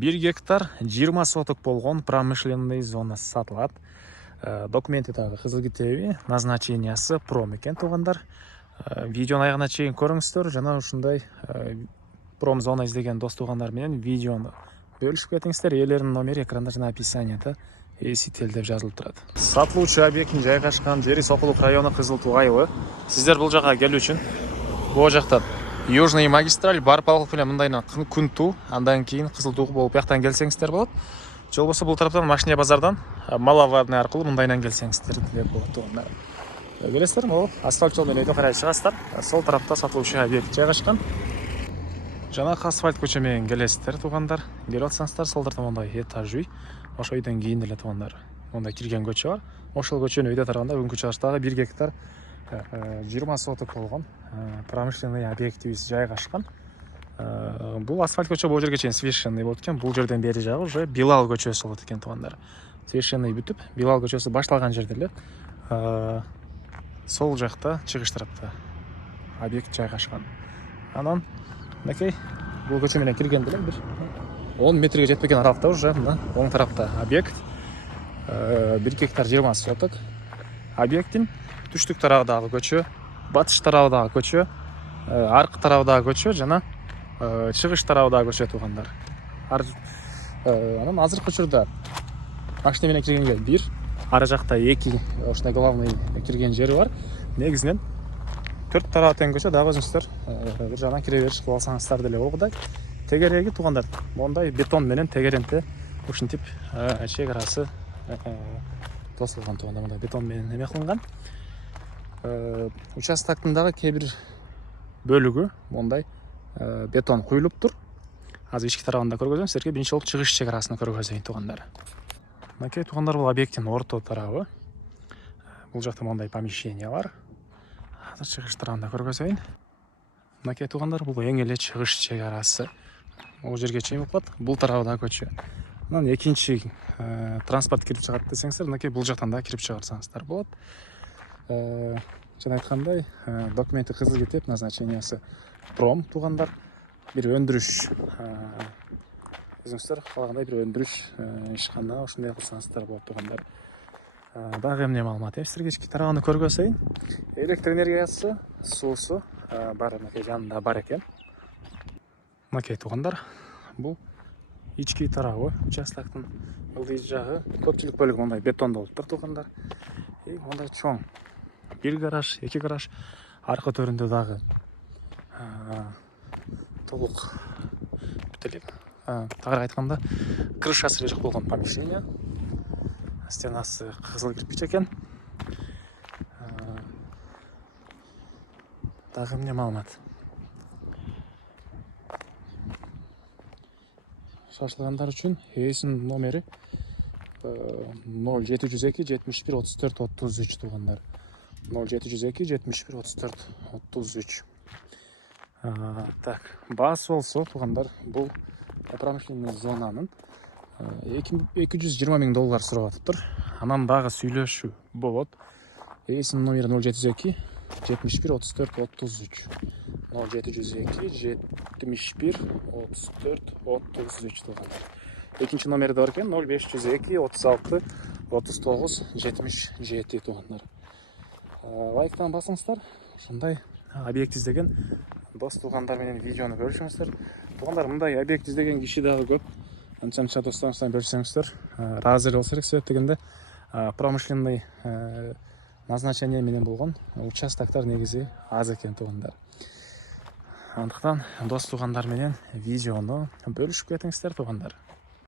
1 гектар 20 соток болгон промышленный зона сатылат. Документи тагы кызыл китеби, назначениясы пром экен туугандар. Видеону аягына чейин көрүңүздөр жана ушундай пром зона издеген дос туугандар менен видеону бөлүшүп кетиңиздер. Ээлеринин номери экранда жана описанияда Сител деп жазылып турат. Сатылуучу объекттин жайгашкан жери Сокулук району Кызыл Туу айылы. Сиздер бул жака келүү үчүн бул жактан Южный магистраль Барпалык менен мындайынан күн туу, андан кийин Кызыл Туу болуп бияктан келсеңиздер болот. Же болбосо бул тараптан Машине базардан Маловарный аркылуу мындайынан келсеңиздер деп болот туугандар. Келесиздер, могу асфальт жол менен өтө карай чыгасыздар. Сол тарапта сатылуучу объект жайгашкан. Жанакы асфальт көчө менен келесиздер туугандар. Келип атсаңыздар, сол тарапта мындай этаж үй. Ошол үйдөн кийин эле туугандар. Мондай кирген көчө бар. Ошол көчөнү өйдө тараганда бүгүнкү чыгыштагы 1 гектар 20 соток болгон промышленный объектибиз жайгашкан. Бул асфальт көчө бул жерге чейин совершенный болот экен. Бул жерден бери жагы уже Билал көчөсү болот экен туугандар. Совершенный бүтүп, Билал көчөсү башталган жерде эле сол жакта чыгыш тарапта объект жайгашкан. Анан мынакей бул көчө менен киргенде эле бир 10 метрге жетпеген аралыкта уже мына оң тарапта объект 1 гектар 20 соток. Объекттин түштүк тарабындагы көчө, батыш тарабындагы көчө, аркы тарабындагы көчө жана чыгыш тарабындагы көчө туугандар. Анан азыркы учурда машина менен киргенге 1, ары жакта 2 ушундай главный кирген жери бар. Негизинен 4 тарап тең көчө, дагы өзүңүздөр бир жагынан кире бериш кылып алсаңыздар деле болгудай. Тегереги туугандар, мондай бетон менен тегеренте ушинтип чек арасы тосулган туугандар, мондай бетон менен эме кылынган. Участоктун дагы кээ бир бөлүгү мондай бетон куюлуптур. Азыр ички тарабында көргөзөм силерге. Биринчи болуп чыгыш чек арасын көргөзөйүн туугандар. Мынакей туугандар, бул объекттин орто тарабы. Бул жакта мондай помещение бар. Азыр чыгыш тарабында көргөзөйүн. Мынакей туугандар, бул эң эле чыгыш чек арасы. Ол жерге чейин болуп калат. Бул тарабыда көчө. Анан экинчи транспорт кирип чыгат десеңиздер, мынакей бул жактан да кирип чыгарсаңыздар болот. Жана айткандай, документи кызыл кетип, назначениясы пром туугандар. Бир өндүрүш өзүңүздөр каалагандай бир өндүрүш ишкана ушундай кылсаңыздар болот туугандар. Дагы эмне маалымат силерге ички тарабын көргөзөйүн. Электр энергиясы, суусу бар, мынакей жанында бар экен. Мынакей туугандар, бул ички тарабы участоктун ылдый жагы, көпчүлүк бөлүгү мондай бетондолуптур туугандар. Мондай чоң 1 гараж, 2 гараж, аркы төрүндө дагы толук бүт элек. Тагыраак айтканда, крышасы эле жок болгон помещение. Стенасы кызыл кирпич экен. Дагы эмне маалымат? Шашылгандар үчүн ээсинин номери 0702 71 34 33 туугандар. 0702 71 34 33. Так, баасы болсо туугандар, бул промышленный зонанын $220 000 сурап атыптыр. Анан дагы сүйлөшүү болот. Ээсинин номери 0702 71 34 33. 0702 71 34 33 туугандар. Экинчи номери да бар экен, 0502 36 39 77 туугандар. Лайктан басыңыздар. Ушундай объект издеген дос туугандар менен видеону бөлүшүңүздөр. Туугандар, мындай объект издеген киши дагы көп. Анча досторуңуздан бөлүшсөңүздөр ыраазы эле болсо керек. Себеп дегенде промышленный назначение менен болгон участоктор негизи аз экен туугандар. Андыктан дос туугандар менен видеону бөлүшүп кетиңиздер туугандар.